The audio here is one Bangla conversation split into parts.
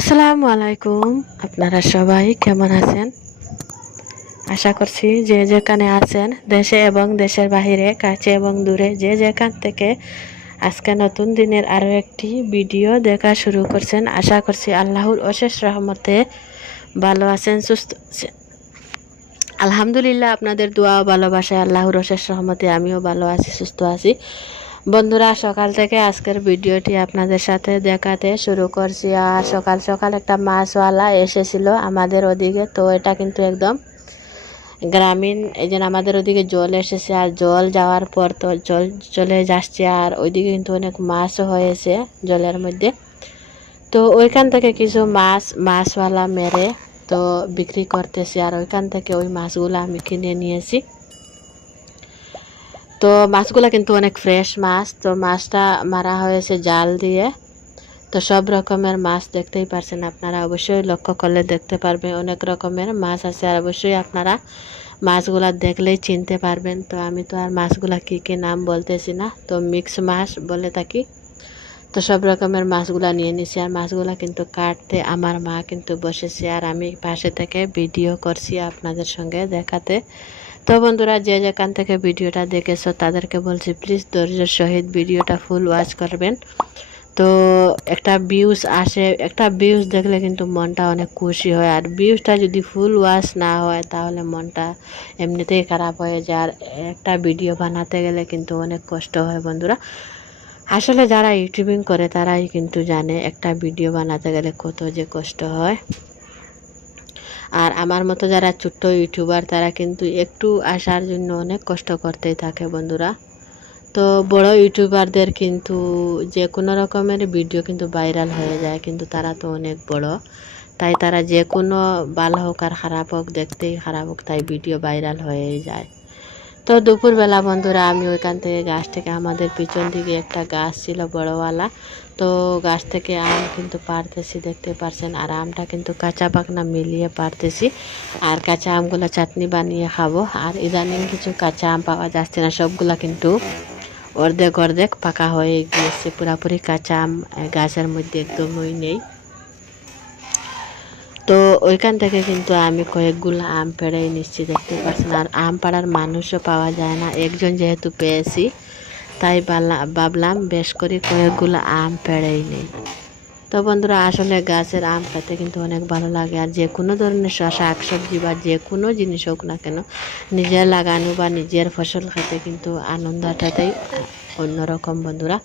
আসসালামু আলাইকুম। আপনারা সবাই কেমন আছেন? আশা করছি যে যেখানে আছেন, দেশে এবং দেশের বাহিরে, কাছে এবং দূরে, যে যেখান থেকে আজকে নতুন দিনের আরও একটি ভিডিও দেখা শুরু করছেন, আশা করছি আল্লাহর অশেষ রহমতে ভালো আছেন, সুস্থ আছেন। আলহামদুলিল্লাহ, আপনাদের দোয়া ভালোবাসায় আল্লাহর অশেষ রহমতে আমিও ভালো আছি, সুস্থ আছি। বন্ধুরা, সকাল থেকে আজকের ভিডিওটি আপনাদের সাথে দেখাতে শুরু করছি। আর সকাল সকাল একটা মাছওয়ালা এসেছিল আমাদের ওদিকে, তো এটা কিন্তু একদম গ্রামীণ, এই যে আমাদের ওদিকে জল এসেছে। আর জল যাওয়ার পর তো জল চলে যাচ্ছে, আর ওইদিকে কিন্তু অনেক মাছও হয়েছে জলের মধ্যে। তো ওইখান থেকে কিছু মাছ, মাছওয়ালা মেরে তো বিক্রি করতেছে, আর ওইখান থেকে ওই মাছগুলো আমি কিনে নিয়েছি। তো মাছগুলো কিন্তু অনেক ফ্রেশ মাছ, তো মাছটা মারা হয়েছে জাল দিয়ে। তো সব রকমের মাছ দেখতেই পারছেন আপনারা, অবশ্যই লক্ষ্য করলে দেখতে পারবেন, অনেক রকমের মাছ আছে। আর অবশ্যই আপনারা মাছগুলা দেখলেই চিনতে পারবেন। তো আমি তো আর মাছগুলা কী কী নাম বলতেছি না, তো মিক্স মাছ বলে থাকি। তো সব রকমের মাছগুলা নিয়ে নিছি, আর মাছগুলা কিন্তু কাটতে আমার মা কিন্তু বসেছে। আর আমি পাশে থেকে ভিডিও করছি আপনাদের সঙ্গে দেখাতে। তো বন্ধুরা যে যেখান থেকে ভিডিওটা দেখেছ, তাদেরকে বলছি প্লিজ ধৈর্যের সহিত ভিডিওটা ফুল ওয়াচ করবেন। তো একটা ভিউজ আসে, একটা ভিউজ দেখলে কিন্তু মনটা অনেক খুশি হয়। আর ভিউজটা যদি ফুল ওয়াচ না হয়, তাহলে মনটা এমনিতেই খারাপ হয়ে যায়। আর একটা ভিডিও বানাতে গেলে কিন্তু অনেক কষ্ট হয় বন্ধুরা। আসলে যারা ইউটিউবিং করে, তারাই কিন্তু জানে একটা ভিডিও বানাতে গেলে কত যে কষ্ট হয়। আর আমার মতো যারা ছোট্ট ইউটিউবার, তারা কিন্তু একটু আসার জন্য অনেক কষ্ট করতেই থাকে বন্ধুরা। তো বড় ইউটিউবারদের কিন্তু যে কোনো রকমের ভিডিও কিন্তু ভাইরাল হয়ে যায়, কিন্তু তারা তো অনেক বড়। তাই তারা যে কোনো ভালো হোক আর খারাপ হোক, দেখতেই খারাপ হোক, তাই ভিডিও ভাইরাল হয়েই যায়। তো দুপুরবেলা বন্ধুরা, আমি ওইখান থেকে গাছ থেকে আমাদের পিছন দিকে একটা গাছ ছিল বড়ওয়ালা। তো গাছ থেকে আম কিন্তু পারতেছি, দেখতে পারছেন। আর আমটা কিন্তু কাঁচা পাকনা মিলিয়ে পারতেছি। আর কাঁচা আমগুলো চাটনি বানিয়ে খাব। আর ইদানিং কিছু কাঁচা আম পাওয়া যাচ্ছে না, সবগুলা কিন্তু অর্ধেক অর্ধেক পাকা হয়ে গিয়েছে। পুরাপুরি কাঁচা আম গাছের মধ্যে একদমই নেই। তো ওইখান থেকে কিন্তু আমি কয়েকগুলো আম পেড়ে নিচ্ছি দেখতে পাচ্ছেন। আর আম পাড়ার মানুষও পাওয়া যায় না। একজন যেহেতু পেয়েছি, তাই ভাবলাম বেশ করে কয়েকগুলো আম পেড়েই নেই। তো বন্ধুরা, আসলে গাছের আম খেতে কিন্তু অনেক ভালো লাগে। আর যে কোনো ধরনের শাক সবজি বা যে কোনো জিনিস হোক না কেন, নিজের লাগানো বা নিজের ফসল খেতে কিন্তু আনন্দটাতেই অন্যরকম বন্ধুরা।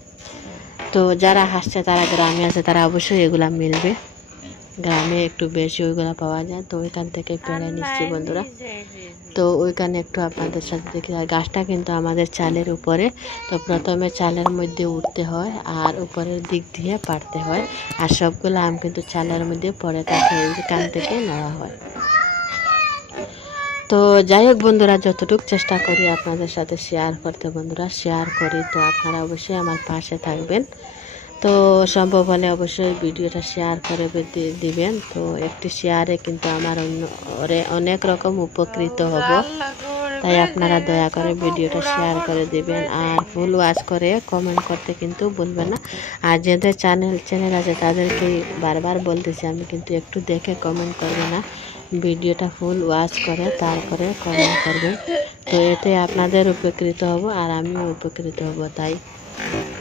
তো যারা হাসছে, তারা গ্রামে আছে, তারা অবশ্যই এগুলা মিলবে। গ্রামে একটু বেশি ওইগুলো পাওয়া যায় তো ওইখান থেকে পেড়ে নিচ্ছি বন্ধুরা। তো ওইখানে একটু আপনাদের সাথে দেখি আর গাছটা কিন্তু আমাদের চালের উপরে তো প্রথমে চালের মধ্যে উঠতে হয় আর উপরের দিক দিয়ে পাড়তে হয় আর সবগুলো আম কিন্তু চালের মধ্যে পড়ে থাকে ওইখান থেকে নেওয়া হয়। তো যাই হোক বন্ধুরা যতটুকু চেষ্টা করি আপনাদের সাথে শেয়ার করতে বন্ধুরা শেয়ার করি তো আপনারা অবশ্যই আমার পাশে থাকবেন। তো সম্ভব হলে অবশ্যই ভিডিওটা শেয়ার করে দিবেন। তো একটি শেয়ারে কিন্তু আমার অনেক রকম উপকৃত হব। তাই আপনারা দয়া করে ভিডিওটা শেয়ার করে দিবেন। আর ফুল ওয়াচ করে কমেন্ট করতে কিন্তু ভুলবেন না। আর যাদের চ্যানেল চ্যানেল আছে তাদেরকে বারবার বলতেছি, আমি কিন্তু একটু দেখে কমেন্ট করবে না। ভিডিওটা ফুল ওয়াচ করে তারপরে কমেন্ট করবে তো এতে আপনাদের উপকৃত হব আর আমিও উপকৃত হব। তাই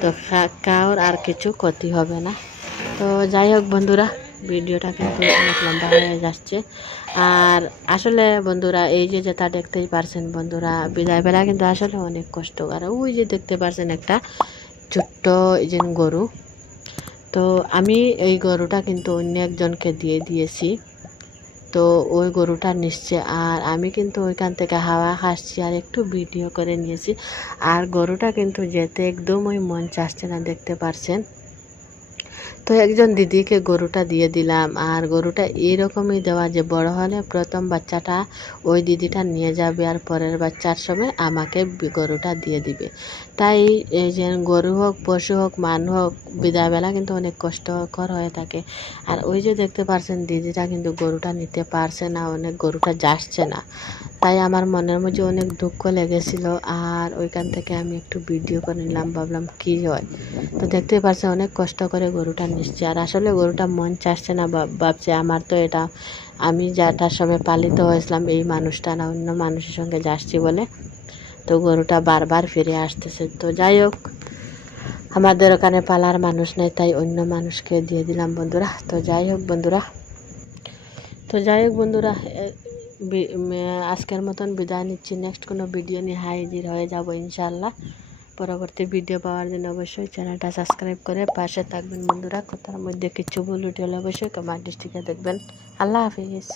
তো কাউর আর কিছু ক্ষতি হবে না। তো যাই হোক বন্ধুরা, ভিডিওটা কিন্তু অনেক লম্বা হয়ে যাচ্ছে। আর আসলে বন্ধুরা, এই যে যেটা দেখতেই পারছেন বন্ধুরা বিদায়বেলা কিন্তু আসলে অনেক কষ্ট আর ওই যে দেখতে পারছেন একটা ছোট্ট যে গরু। তো আমি এই গরুটা কিন্তু অন্য একজনকে দিয়ে দিয়েছি। তো ওই গরুটা নিচ্ছে আর আমি কিন্তু ওইখান থেকে হাওয়া খাচ্ছি আর একটু ভিডিও করে নিয়েছি। আর গরুটা কিন্তু যেতে একদম ওই মন চাচ্ছে না, দেখতে পারছেন? তো একজন দিদিকে গরুটা দিয়ে দিলাম। আর গরুটা এইরকমই দেওয়া যে বড় হলে প্রথম বাচ্চাটা ওই দিদিটা নিয়ে যাবে আর পরের বাচ্চার সময় আমাকে গরুটা দিয়ে দিবে। তাই এই যে গরু হোক, পশু হোক মানুষ হোক বিদায়বেলা কিন্তু অনেক কষ্টকর হয়ে থাকে। আর ওই যে দেখতে পারছেন দিদিটা কিন্তু গরুটা নিতে পারছে না, অনেক গরুটা যাচ্ছে না। তাই আমার মনের মধ্যে অনেক দুঃখ লেগেছিল আর ওইখান থেকে আমি একটু ভিডিও করে নিলাম, ভাবলাম কী হয়। তো দেখতে পারছেন অনেক কষ্ট করে গরুটা নিচ্ছে। আর আসলে গরুটা মন চাচ্ছে না, ভাব- ভাবছে আমার তো এটা, আমি যাটার সময় পালিত হয়েছিলাম, এই মানুষটা না, অন্য মানুষের সঙ্গে যাচ্ছি বলে। তো গরুটা বারবার ফিরে আসতেছে। তো যাই হোক, আমাদের ওখানে পালার মানুষ নেই, তাই অন্য মানুষকে দিয়ে দিলাম বন্ধুরা। তো যাই হোক বন্ধুরা, তো যাই হোক বন্ধুরা আজকের মতন বিদায় নিচ্ছি। নেক্সট কোনো ভিডিও নিয়ে হাজির হয়ে যাব ইনশাল্লাহ পরবর্তী ভিডিও পাওয়ার জন্য অবশ্যই চ্যানেলটা সাবস্ক্রাইব করে পাশে থাকবেন বন্ধুরা। কথার মধ্যে কিছু ভুল উঠে হলে অবশ্যই কমেন্ট ডিস্ট্রিক্টে দেখবেন। আল্লাহ হাফিজ।